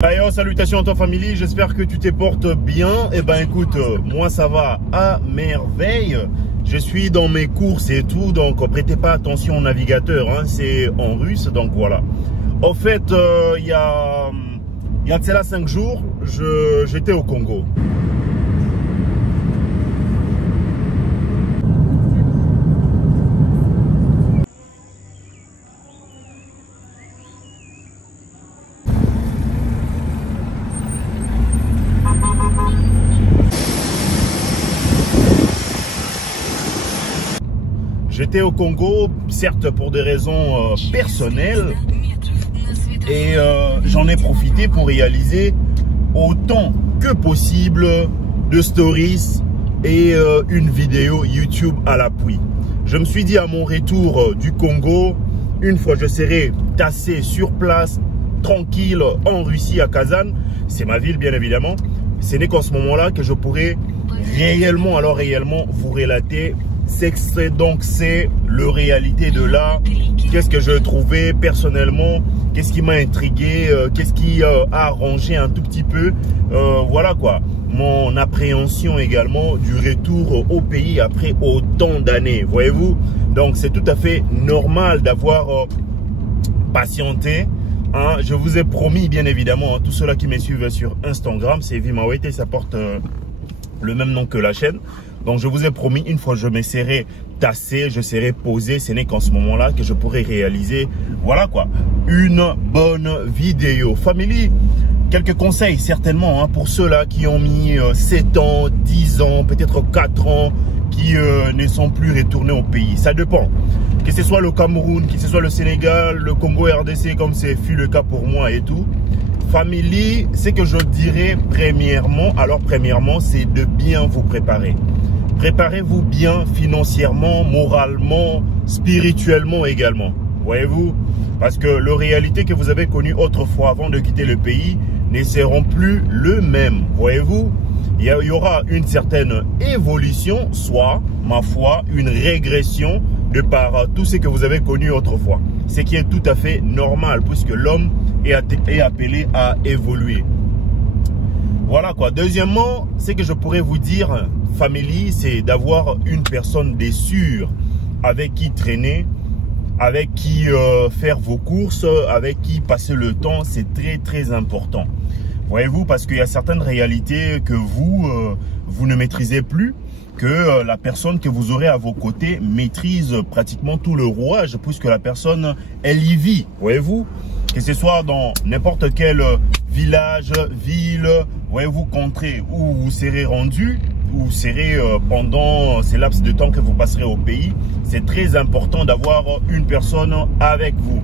D'ailleurs, salutations à toi famille, j'espère que tu te portes bien. Eh ben écoute, moi ça va à merveille. Je suis dans mes courses et tout, donc prêtez pas attention au navigateur, hein, c'est en russe, donc voilà. En fait, il y a de cela 5 jours, j'étais au Congo. J'étais au Congo, certes pour des raisons personnelles, et j'en ai profité pour réaliser autant que possible de stories et une vidéo YouTube à l'appui. Je me suis dit à mon retour du Congo, une fois je serai tassé sur place, tranquille en Russie à Kazan, c'est ma ville bien évidemment, ce n'est qu'en ce moment-là que je pourrai réellement vous relater c'est le réalité de là, qu'est-ce que je trouvais personnellement, qu'est-ce qui m'a intrigué, qu'est-ce qui a arrangé un tout petit peu, voilà quoi, mon appréhension également du retour au pays après autant d'années, voyez-vous. Donc c'est tout à fait normal d'avoir patienté. Hein, je vous ai promis bien évidemment, hein, tous ceux-là qui me suivent sur Instagram, c'est Vimawete, ça porte le même nom que la chaîne. Donc je vous ai promis, une fois je me serai tassé, je serai posé, ce n'est qu'en ce moment-là que je pourrai réaliser, voilà quoi, une bonne vidéo. Family, quelques conseils certainement hein, pour ceux-là qui ont mis 7 ans, 10 ans, peut-être 4 ans, qui ne sont plus retournés au pays. Ça dépend. Que ce soit le Cameroun, que ce soit le Sénégal, le Congo RDC, comme c'est fut le cas pour moi et tout. Family, c'est que je dirais premièrement, c'est de bien vous préparer. Préparez-vous bien financièrement, moralement, spirituellement également. Voyez-vous? Parce que les réalités que vous avez connues autrefois avant de quitter le pays ne seront plus le même. Voyez-vous? Il y aura une certaine évolution, soit, ma foi, une régression de par tout ce que vous avez connu autrefois. Ce qui est tout à fait normal puisque l'homme est appelé à évoluer. Voilà quoi. Deuxièmement, ce que je pourrais vous dire, family, c'est d'avoir une personne déçue avec qui traîner, avec qui faire vos courses, avec qui passer le temps. C'est très important. Voyez-vous, parce qu'il y a certaines réalités que vous ne maîtrisez plus, que la personne que vous aurez à vos côtés maîtrise pratiquement tout le rouage, puisque la personne, elle y vit. Voyez-vous, que ce soit dans n'importe quel village, ville, voyez-vous, contrée où vous serez rendu, où vous serez pendant ces laps de temps que vous passerez au pays, c'est très important d'avoir une personne avec vous.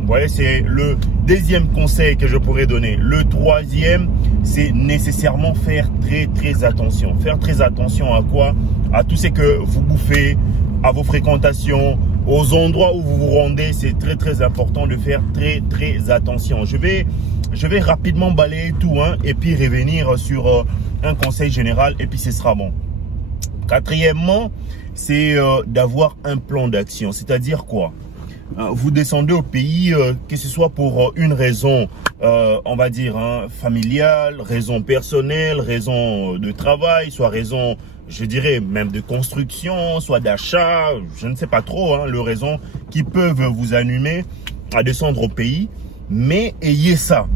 Vous voyez, c'est le deuxième conseil que je pourrais donner. Le troisième, c'est nécessairement faire très attention. Faire très attention à quoi? À tout ce que vous bouffez, à vos fréquentations, aux endroits où vous vous rendez. C'est très important de faire très attention. Je vais rapidement balayer tout hein, et puis revenir sur un conseil général et puis ce sera bon. Quatrièmement, c'est d'avoir un plan d'action. C'est-à-dire quoi? Vous descendez au pays, que ce soit pour une raison, on va dire, hein, familiale, raison personnelle, raison de travail, soit raison, je dirais, même de construction, soit d'achat, je ne sais pas trop, hein, les raisons qui peuvent vous animer à descendre au pays. Mais ayez ça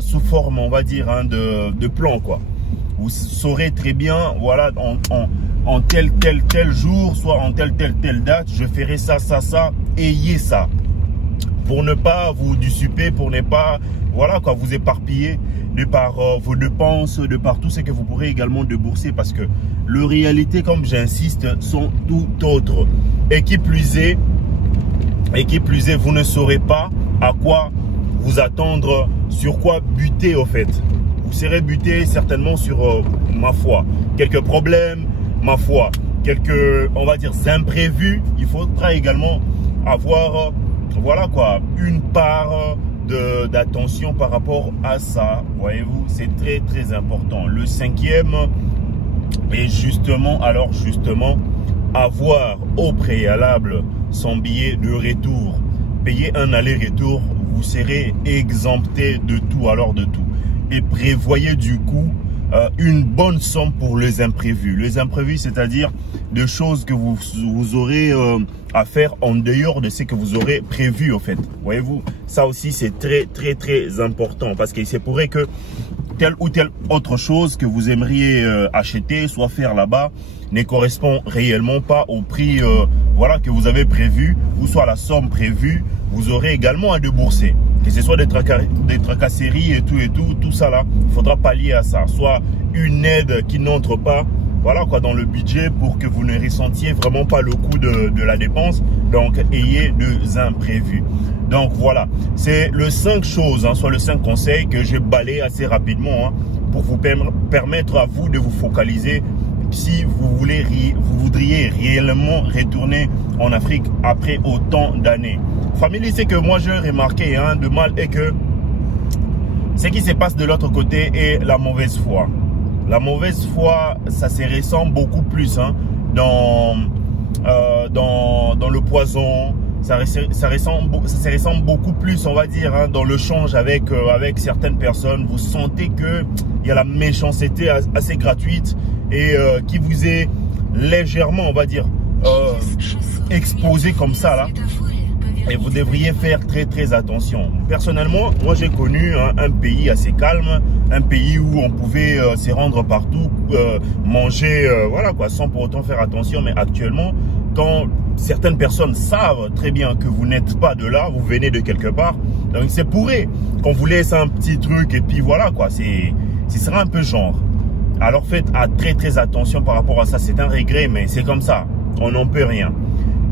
sous forme, on va dire, hein, de plan, quoi. Vous saurez très bien, voilà, en tel jour, soit en telle date, je ferai ça. Ayez ça. Pour ne pas vous dissiper, pour ne pas, voilà quoi, vous éparpiller de par vos dépenses, de par tout ce que vous pourrez également débourser. Parce que les réalités, comme j'insiste, sont tout autres. Et qui plus est, vous ne saurez pas à quoi vous attendre, sur quoi buter au fait. Vous serez buté certainement sur, ma foi, quelques problèmes, ma foi, quelques, on va dire, imprévus. Il faudra également avoir, voilà quoi, une part d'attention par rapport à ça. Voyez-vous, c'est très important. Le cinquième est justement, avoir au préalable son billet de retour. Payer un aller-retour vous serez exempté de tout, alors de tout. Et prévoyez du coup une bonne somme pour les imprévus. Les imprévus, c'est-à-dire des choses que vous aurez à faire en dehors de ce que vous aurez prévu, au fait. Voyez-vous, ça aussi, c'est très important parce qu'il se pourrait que telle ou telle autre chose que vous aimeriez acheter, soit faire là-bas, ne correspond réellement pas au prix voilà, que vous avez prévu, ou soit la somme prévue, vous aurez également à débourser. Que ce soit des tracasseries et tout ça là, il faudra pallier à ça. Soit une aide qui n'entre pas, voilà quoi, dans le budget pour que vous ne ressentiez vraiment pas le coût de la dépense. Donc, ayez des imprévus. Donc voilà, c'est le 5 choses, hein, soit le 5 conseils que j'ai balayé assez rapidement hein, pour vous permettre à vous de vous focaliser si vous voudriez réellement retourner en Afrique après autant d'années. Famille, c'est que moi j'ai remarqué hein, de mal est que ce qui se passe de l'autre côté est la mauvaise foi. La mauvaise foi, ça se ressent beaucoup plus hein, dans le poison. Ça se ressent beaucoup plus, on va dire, hein, dans le change avec certaines personnes. Vous sentez qu'il y a la méchanceté assez gratuite et qui vous est légèrement, on va dire, exposé comme ça là. Et vous devriez faire très attention. Personnellement, moi j'ai connu hein, un pays assez calme, un pays où on pouvait se rendre partout, manger, voilà quoi, sans pour autant faire attention. Mais actuellement, quand certaines personnes savent très bien que vous n'êtes pas de là, vous venez de quelque part, donc c'est pourri qu'on vous laisse un petit truc et puis voilà quoi, ce sera un peu genre. Alors faites très attention par rapport à ça. C'est un regret, mais c'est comme ça, on n'en peut rien.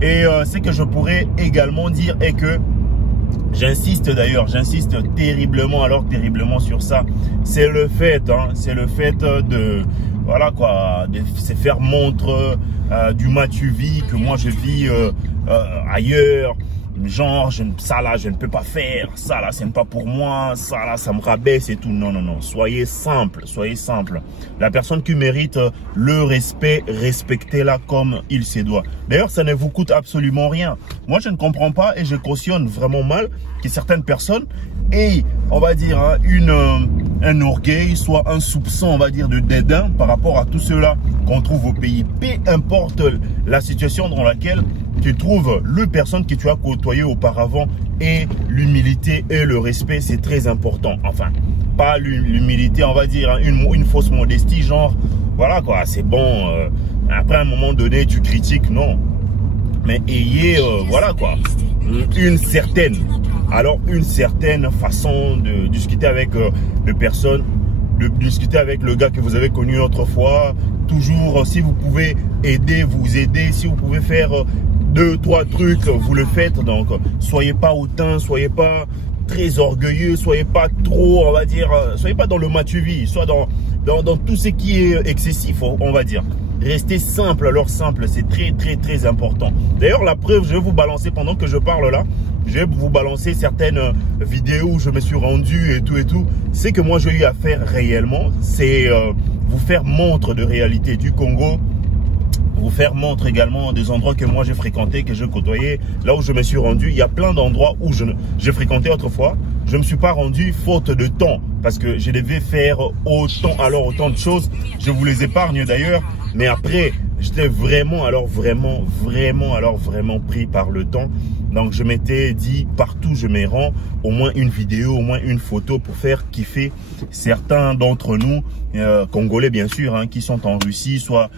Et ce que je pourrais également dire est que j'insiste terriblement sur ça. C'est le fait de voilà quoi, de se faire montre du matu-vie que moi je vis ailleurs. Genre, ça là, je ne peux pas faire, ça là, ce n'est pas pour moi, ça là, ça me rabaisse et tout. Non. Soyez simple. La personne qui mérite le respect, respectez-la comme il se doit. D'ailleurs, ça ne vous coûte absolument rien. Moi, je ne comprends pas et je cautionne vraiment mal que certaines personnes aient, on va dire, hein, un orgueil, soit un soupçon, on va dire, de dédain par rapport à tout cela qu'on trouve au pays. Peu importe la situation dans laquelle tu trouves le personne que tu as côtoyé auparavant, et l'humilité et le respect, c'est très important. Enfin, pas l'humilité, on va dire, hein, une fausse modestie, genre, voilà quoi, c'est bon, après un moment donné, tu critiques, non. Mais ayez, voilà quoi, une certaine façon de discuter avec les personnes, de discuter avec le gars que vous avez connu autrefois. Toujours, si vous pouvez aider, vous aider, si vous pouvez faire 2-3 trucs, vous le faites. Donc soyez pas hautain, soyez pas très orgueilleux, soyez pas trop, on va dire, soyez pas dans le matu-vie, soit dans tout ce qui est excessif, on va dire. Restez simple. Alors simple, c'est très important. D'ailleurs, la preuve, je vais vous balancer pendant que je parle là, je vais vous balancer certaines vidéos où je me suis rendu et tout. C'est que moi j'ai eu à faire réellement, c'est vous faire montre de réalité du Congo, vous faire montre également des endroits que moi j'ai fréquentés, que je côtoyais, là où je me suis rendu. Il y a plein d'endroits où j'ai fréquenté autrefois. Je ne me suis pas rendu faute de temps parce que je devais faire autant de choses. Je vous les épargne d'ailleurs, mais après j'étais vraiment pris par le temps. Donc je m'étais dit, partout je me rends, au moins une vidéo, au moins une photo pour faire kiffer certains d'entre nous, Congolais bien sûr, hein, qui sont en Russie, soit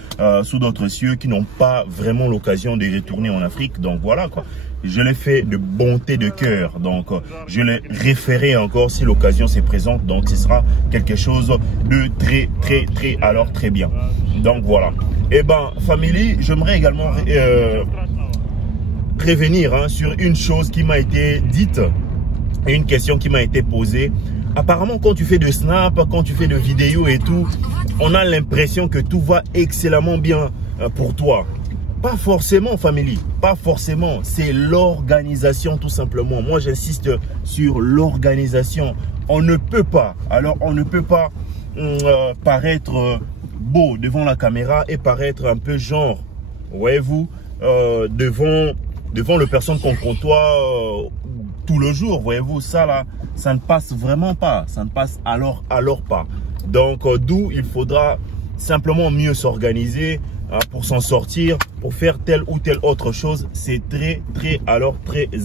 sous d'autres cieux, qui n'ont pas vraiment l'occasion de retourner en Afrique. Donc voilà quoi. Je l'ai fait de bonté de cœur, donc je l'ai référé encore si l'occasion se présente. Donc ce sera quelque chose de très bien. Donc voilà. Et ben famille, j'aimerais également prévenir hein, sur une chose qui m'a été dite et une question qui m'a été posée. Apparemment, quand tu fais de snap, quand tu fais de vidéos et tout, on a l'impression que tout va excellemment bien pour toi. Pas forcément, famille, pas forcément. C'est l'organisation tout simplement. Moi, j'insiste sur l'organisation. On ne peut pas, paraître beau devant la caméra et paraître un peu genre, voyez-vous, devant les personnes qu'on côtoie tout le jour. Voyez-vous, ça là, ça ne passe vraiment pas. Ça ne passe alors pas. Donc, d'où il faudra simplement mieux s'organiser pour s'en sortir, pour faire telle ou telle autre chose. C'est très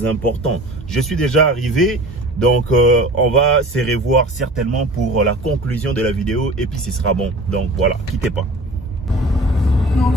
important. Je suis déjà arrivé. Donc, on va se revoir certainement pour la conclusion de la vidéo. Et puis, ce sera bon. Donc, voilà, quittez pas. No,